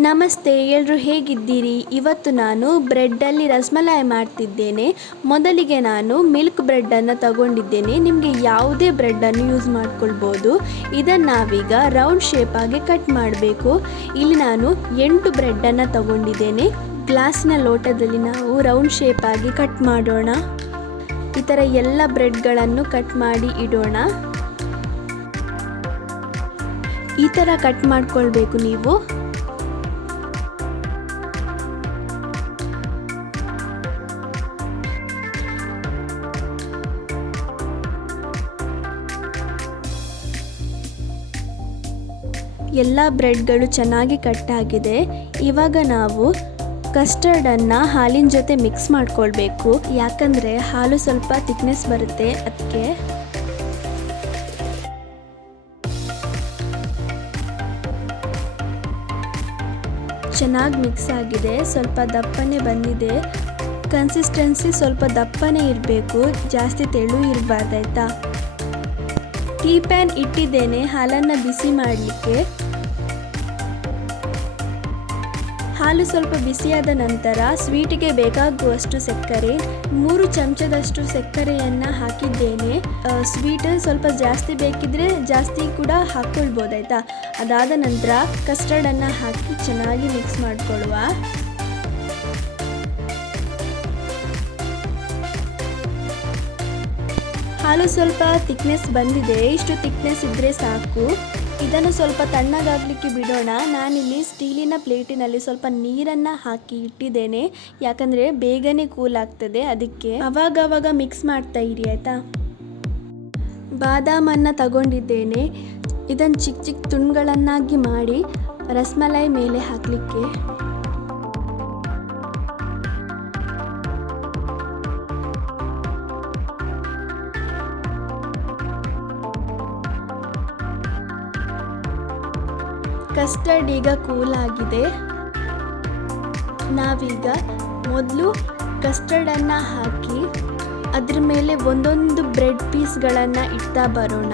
ನಮಸ್ತೆ, ಎಲ್ಲರೂ ಹೇಗಿದ್ದೀರಿ? ಇವತ್ತು ನಾನು ಬ್ರೆಡ್ಡಲ್ಲಿ ರಸಮಲಾಯಿ ಮಾಡ್ತಿದ್ದೇನೆ. ಮೊದಲಿಗೆ ನಾನು ಮಿಲ್ಕ್ ಬ್ರೆಡ್ಡನ್ನು ತಗೊಂಡಿದ್ದೇನೆ. ನಿಮಗೆ ಯಾವುದೇ ಬ್ರೆಡ್ಡನ್ನು ಯೂಸ್ ಮಾಡ್ಕೊಳ್ಬೋದು. ಇದನ್ನು ನಾವೀಗ ರೌಂಡ್ ಶೇಪಾಗಿ ಕಟ್ ಮಾಡಬೇಕು. ಇಲ್ಲಿ ನಾನು 8 ಬ್ರೆಡ್ಡನ್ನು ತಗೊಂಡಿದ್ದೇನೆ. ಗ್ಲಾಸಿನ ಲೋಟದಲ್ಲಿ ನಾವು ರೌಂಡ್ ಶೇಪಾಗಿ ಕಟ್ ಮಾಡೋಣ. ಈ ಥರ ಎಲ್ಲ ಬ್ರೆಡ್ಗಳನ್ನು ಕಟ್ ಮಾಡಿ ಇಡೋಣ. ಈ ಥರ ಕಟ್ ಮಾಡ್ಕೊಳ್ಬೇಕು ನೀವು. ಎಲ್ಲ ಬ್ರೆಡ್ಗಳು ಚೆನ್ನಾಗಿ ಕಟ್ಟಾಗಿದೆ. ಇವಾಗ ನಾವು ಕಸ್ಟರ್ಡನ್ನು ಹಾಲಿನ ಜೊತೆ ಮಿಕ್ಸ್ ಮಾಡ್ಕೊಳ್ಬೇಕು. ಯಾಕಂದರೆ ಹಾಲು ಸ್ವಲ್ಪ ಥಿಕ್ನೆಸ್ ಬರುತ್ತೆ, ಅದಕ್ಕೆ. ಚೆನ್ನಾಗಿ ಮಿಕ್ಸ್ ಆಗಿದೆ. ಸ್ವಲ್ಪ ದಪ್ಪನೆ ಬಂದಿದೆ. ಕನ್ಸಿಸ್ಟೆನ್ಸಿ ಸ್ವಲ್ಪ ದಪ್ಪನೇ ಇರಬೇಕು, ಜಾಸ್ತಿ ತೆಳು ಇರಬಾರ್ದಾಯ್ತಾ. ಟೀ ಪ್ಯಾನ್ ಇಟ್ಟಿದ್ದೇನೆ ಹಾಲನ್ನು ಬಿಸಿ ಮಾಡಲಿಕ್ಕೆ. ಹಾಲು ಸ್ವಲ್ಪ ಬಿಸಿಯಾದ ನಂತರ ಸ್ವೀಟಿಗೆ ಬೇಕಾಗುವಷ್ಟು ಸಕ್ಕರೆ, 3 ಚಮಚದಷ್ಟು ಸಕ್ಕರೆಯನ್ನು ಹಾಕಿದ್ದೇನೆ. ಸ್ವೀಟ್ ಸ್ವಲ್ಪ ಜಾಸ್ತಿ ಬೇಕಿದ್ರೆ ಜಾಸ್ತಿ ಕೂಡ ಹಾಕ್ಕೊಳ್ಬೋದಾಯ್ತಾ. ಅದಾದ ನಂತರ ಕಸ್ಟರ್ಡನ್ನು ಹಾಕಿ ಚೆನ್ನಾಗಿ ಮಿಕ್ಸ್ ಮಾಡಿಕೊಳ್ಳುವ. ಹಾಲು ಸ್ವಲ್ಪ ಥಿಕ್ನೆಸ್ ಬಂದಿದೆ. ಇಷ್ಟು ಥಿಕ್ನೆಸ್ ಇದ್ದರೆ ಸಾಕು. ಇದನ್ನು ಸ್ವಲ್ಪ ತಣ್ಣಗಾಗಲಿಕ್ಕೆ ಬಿಡೋಣ. ನಾನಿಲ್ಲಿ ಸ್ಟೀಲಿನ ಪ್ಲೇಟಿನಲ್ಲಿ ಸ್ವಲ್ಪ ನೀರನ್ನು ಹಾಕಿ ಇಟ್ಟಿದ್ದೇನೆ, ಯಾಕಂದರೆ ಬೇಗನೆ ಕೂಲ್ ಆಗ್ತದೆ, ಅದಕ್ಕೆ. ಅವಾಗವಾಗ ಮಿಕ್ಸ್ ಮಾಡ್ತಾ ಇರಿ ಆಯಿತಾ. ಬಾದಾಮನ್ನು ತಗೊಂಡಿದ್ದೇನೆ. ಇದನ್ನು ಚಿಕ್ಕ ಚಿಕ್ಕ ತುಂಡುಗಳನ್ನಾಗಿ ಮಾಡಿ ರಸಮಲಾಯಿ ಮೇಲೆ ಹಾಕಲಿಕ್ಕೆ. ಕಸ್ಟರ್ಡ್ ಈಗ ಕೂಲ್ ಆಗಿದೆ. ನಾವೀಗ ಮೊದಲು ಕಸ್ಟರ್ಡನ್ನು ಹಾಕಿ ಅದ್ರ ಮೇಲೆ ಒಂದೊಂದು ಬ್ರೆಡ್ ಪೀಸ್ಗಳನ್ನು ಇಡ್ತಾ ಬರೋಣ.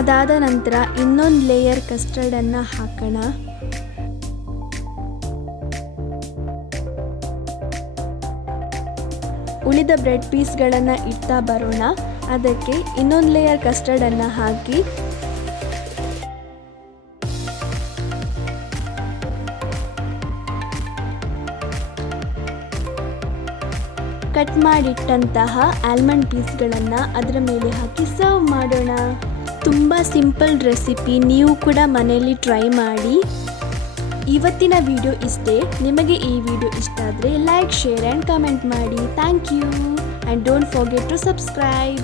ಅದಾದ ನಂತರ ಇನ್ನೊಂದು ಲೇಯರ್ ಕಸ್ಟರ್ಡನ್ನು ಹಾಕೋಣ. ಉಳಿದ ಬ್ರೆಡ್ ಪೀಸ್ಗಳನ್ನು ಇಡ್ತಾ ಬರೋಣ. ಅದಕ್ಕೆ ಇನ್ನೊಂದು ಲೇಯರ್ ಕಸ್ಟರ್ಡನ್ನು ಹಾಕಿ ಕಟ್ ಮಾಡಿಟ್ಟಂತಹ ಆಲ್ಮಂಡ್ ಪೀಸ್ಗಳನ್ನು ಅದರ ಮೇಲೆ ಹಾಕಿ ಸರ್ವ್ ಮಾಡೋಣ. ತುಂಬ ಸಿಂಪಲ್ ರೆಸಿಪಿ, ನೀವು ಕೂಡ ಮನೆಯಲ್ಲಿ ಟ್ರೈ ಮಾಡಿ. ಇವತ್ತಿನ ವಿಡಿಯೋ ಇಷ್ಟೇ. ನಿಮಗೆ ಈ ವಿಡಿಯೋ ಇಷ್ಟ ಆದರೆ ಲೈಕ್, ಶೇರ್ ಆ್ಯಂಡ್ ಕಮೆಂಟ್ ಮಾಡಿ. Thank you and don't forget to subscribe.